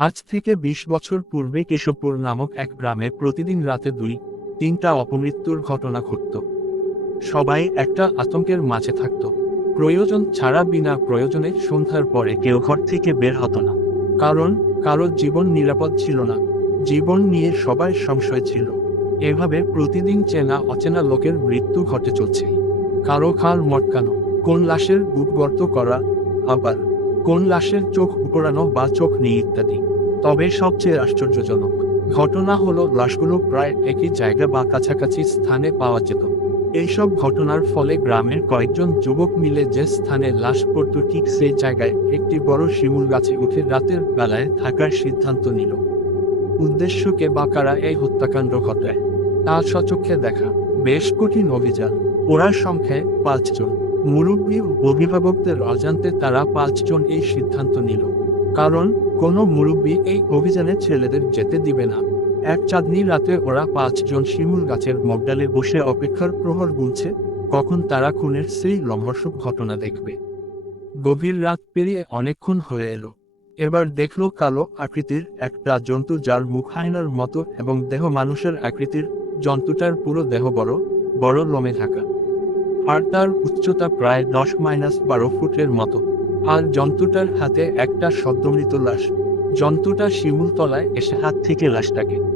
আজ থেকে বিশ বছর পূর্বে কেশবপুর নামক এক গ্রামে প্রতিদিন রাতে দুই, তিনটা অপমৃত্যুর ঘটনা ঘটত। সবাই একটা আতঙ্কের মাঝে থাকত। প্রয়োজন ছাড়া বিনা প্রয়োজনে সন্ধ্যার পরে কেউ ঘর থেকে বের হতো না। কারণ কারও জীবন নিরাপদ ছিল না। জীবন নিয়ে সবাই সংশয় ছিল। এভাবে প্রতিদিন চেনা অচেনা লোকের মৃত্যু ঘটে চলছে। কারও খাল মটকানো, কোন লাশের বুক গর্ত করা, আবার কোন লাশের চোখ উপড়ানো বা চোখ নেই ইত্যাদি। তবে সবচেয়ে আশ্চর্যজনক ঘটনা হলো, লাশগুলো প্রায় একই জায়গা বা কাছাকাছি স্থানে পাওয়া যেত। এইসব ঘটনার ফলে গ্রামের কয়েকজন যুবক মিলে যে স্থানে লাশ পড়ত, ঠিক সেই জায়গায় একটি বড় শিমুল গাছে উঠে রাতের বেলায় থাকার সিদ্ধান্ত নিল। উদ্দেশ্যকে বাকারা এই হত্যাকাণ্ড ঘটায়, তা সচক্ষে দেখা। বেশ কঠিন অভিযান। ওরা সংখ্যায় পাঁচজন। মুরব্বী অভিভাবকদের অজান্তে তারা পাঁচজন এই সিদ্ধান্ত নিল। কারণ কোনো মুরব্বী এই অভিযানে ছেলেদের যেতে দিবে না। এক চাঁদনি রাতে ওরা পাঁচজন শিমুল গাছের মগডালে বসে অপেক্ষার প্রহর গুনছে, কখন তারা খুনের সেই লম্হর্ষক ঘটনা দেখবে। গভীর রাত পেরিয়ে অনেকক্ষণ হয়ে এলো। এবার দেখল কালো আকৃতির একটা জন্তু যার মুখ আয়নার মতো এবং দেহ মানুষের আকৃতির। জন্তুটার পুরো দেহ বড় বড় লোমে ঢাকা। আর তার উচ্চতা প্রায় দশ মাইনাস বারো ফুটের মতো। আর জন্তুটার হাতে একটা সদ্যমৃত লাশ। জন্তুটা শিমুলতলায় এসে হাত থেকে লাশটাকে